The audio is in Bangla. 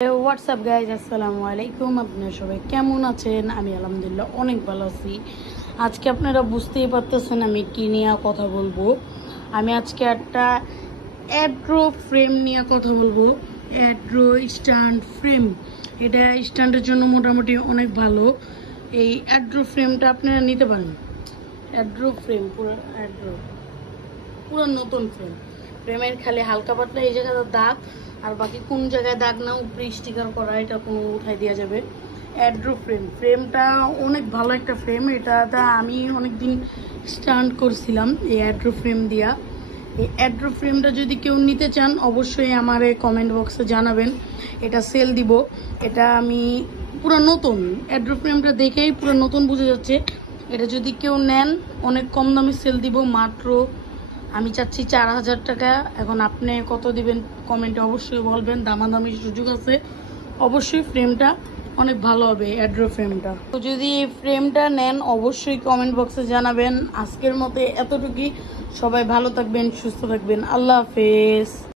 হোয়াটসঅ্যাপ গাইজ, আসসালামু আলাইকুম। আপনারা সবাই কেমন আছেন? আমি আলহামদুলিল্লাহ অনেক ভালো আছি। আজকে আপনারা বুঝতেই পারতেছেন আমি কি নিয়ে কথা বলবো। আমি আজকে একটা অ্যাড্রো ফ্রেম নিয়ে কথা বলবো। অ্যাড্রো স্ট্যান্ড ফ্রেম, এটা স্ট্যান্ডের জন্য মোটামুটি অনেক ভালো। এই অ্যাড্রো ফ্রেমটা আপনারা নিতে পারেন। অ্যাড্রো ফ্রেম পুরো নতুন ফ্রেম। ফ্রেমের খালি হালকা পাতলা এই জায়গাটা দাগ, আর বাকি কোন জায়গায় দাগ না উপরে স্টিকার করা, এটা কোনো উঠাই দেওয়া যাবে। অ্যাড্রো ফ্রেমটা অনেক ভালো একটা ফ্রেম। এটা আমি অনেকদিন স্ট্যান্ড করছিলাম এই অ্যাড্রো ফ্রেম দিয়া। এই অ্যাড্রো ফ্রেমটা যদি কেউ নিতে চান অবশ্যই আমার কমেন্ট বক্সে জানাবেন, এটা সেল দিব। এটা আমি পুরো নতুন, অ্যাড্রো ফ্রেমটা দেখেই পুরো নতুন বোঝা যাচ্ছে। এটা যদি কেউ নেন অনেক কম দামে সেল দিব, মাত্র আমি চাচ্ছি 4000 টাকা। এখন আপনি কত দিবেন কমেন্টে অবশ্যই বলবেন, দামাদামির সুযোগ আছে। অবশ্যই ফ্রেমটা অনেক ভালো হবে, অ্যাড্রো ফ্রেমটা। তো যদি এই ফ্রেমটা নেন অবশ্যই কমেন্ট বক্সে জানাবেন। আজকের মতো এতটুকুই। সবাই ভালো থাকবেন, সুস্থ থাকবেন। আল্লাহ হাফেজ।